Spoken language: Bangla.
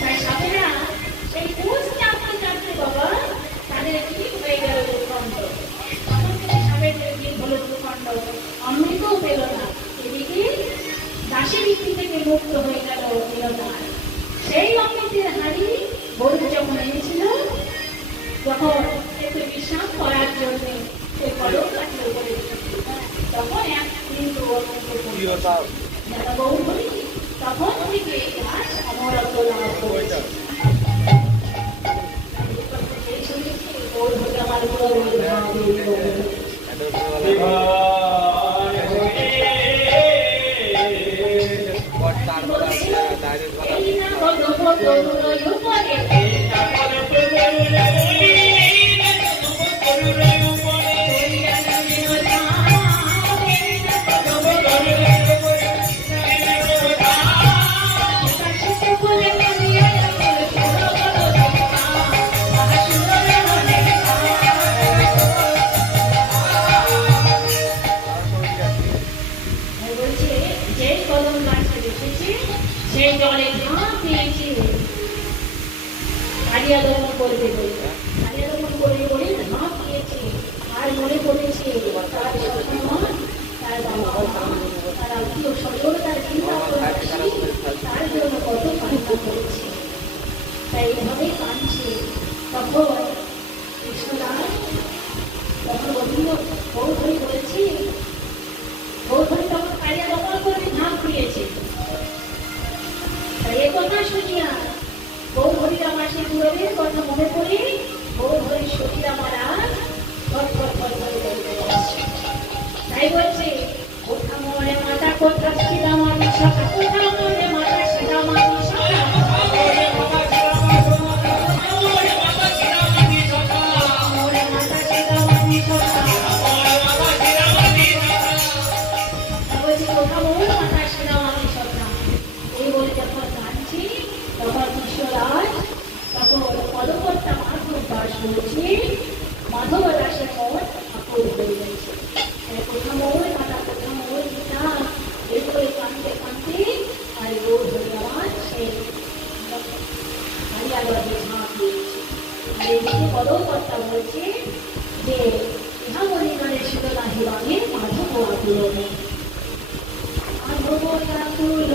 তাই সাপেরা সেই কোষ চাপতে চাপতে বাবা তাদের ঠিক হয়ে গেল দুখণ্ড। তখন থেকে সাপের দিন হলো দুখণ্ড, অমৃতও পেল না। এদিকে দাসী বৃত্তি থেকে মুক্ত হয়ে গেল নীলদার। সেই অমৃতের হাড়ি বধূ যখন এনেছিল, যখন একটু বিশ্রাম করার জন্য সে কলম কাঠের উপরে তখন এক কিন্তু বউ বলি তখন থেকে গাছ অমরত্ব লাভ করেছে। আমার সেই জলে ঝাঁপ দিয়েছে কালিয়া দমন করবে বলে, কালিয়া দমন করবে বলে ঝাঁপ দিয়েছে। আর মনে পড়েছে তার সন্তান, তার বাবা, তার আত্মীয় স্বজন, তার চিন্তা তার জন্য কত কান্না করেছে। তাই এভাবে কাঁদছে। তখন কৃষ্ণদাস তখন বৌধরি বলেছি, বৌধরি তখন কালিয়া দমন করবে ঝাঁপ দিয়েছে। এই কথা শুনিয়া বৌধরীর আমার সেই দূরের কথা মনে পড়ে বৌধরীর শরীর আমার আর তাই বলছে, কোথা মরে মাতা কোথা ছিলা মামি সখা, কোথা মরে মাতা ছিলা মামি সখা, মরে মাতা ছিলা মামি সখা, বলছে কোথা মরে মাতা ছিলা মামি সখা। এই বলে যখন কাঁদছি তখন কৃষ্ণরাজ তখন পদকর্তা মাধব দাস বলছে, মাধব দাসের মন আকুল হয়ে গেছে। কোথা মোর মাতা কোথা মোর পিতা এই করে কাঁদতে কাঁদতে আর রোদ হয়ে যাওয়ার সেই কালিয়াগড়ে ঝাঁপ দিয়েছে। আর এদিকে পদকর্তা বলছে যে ইহা মনিগণের শীতলা হিরণের মাধব আকুল, মাধব আকুল